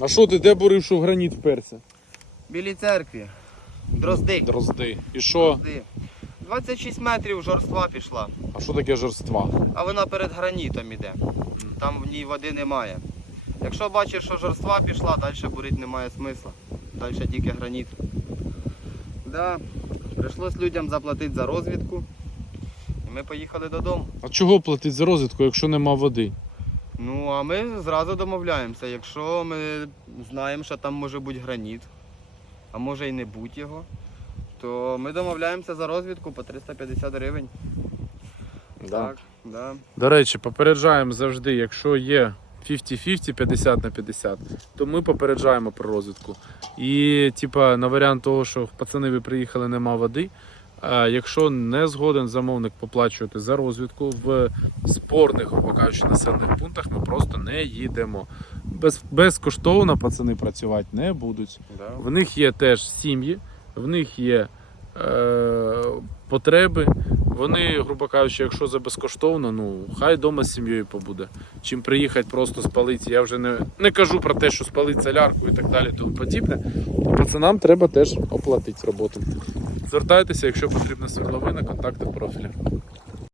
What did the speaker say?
А що ти де бурив, що в граніт вперся? Білій церкві. Дрозди. Дрозди. І що? Дрозди. 26 метрів жорства пішла, А що таке жорства? а вона перед гранітом іде. Там в ній води немає. Якщо бачиш, що жорства пішла, далі бурити немає смисла. Далі тільки граніт. Да. Прийшлось людям заплатити за розвідку. І ми поїхали додому. А чого платить за розвідку, якщо нема води? Ну, а ми зразу домовляємося. Якщо ми знаємо, що там може бути граніт, а може і не бути його, то ми домовляємося за розвідку по 350 гривень. Так, да. До речі, попереджаємо завжди, якщо є 50-50, 50 на 50, то ми попереджаємо про розвідку. І, типа, на варіант того, що пацани, ви приїхали, нема води. А якщо не згоден замовник поплачувати за розвідку в спорних, покажучи населених пунктах, ми просто не їдемо. Без, безкоштовно пацани працювати не будуть. Да. В них є теж сім'ї, в них є е, потреби. Вони, грубо кажучи, якщо за безкоштовно, ну хай вдома з сім'єю побуде. Чим приїхати просто спалити. Я вже не, не кажу про те, що спалити солярку і так далі, тому подібне. Пацанам треба теж оплатити роботу. Звертайтеся, якщо потрібна свердловина, контакти в профілі.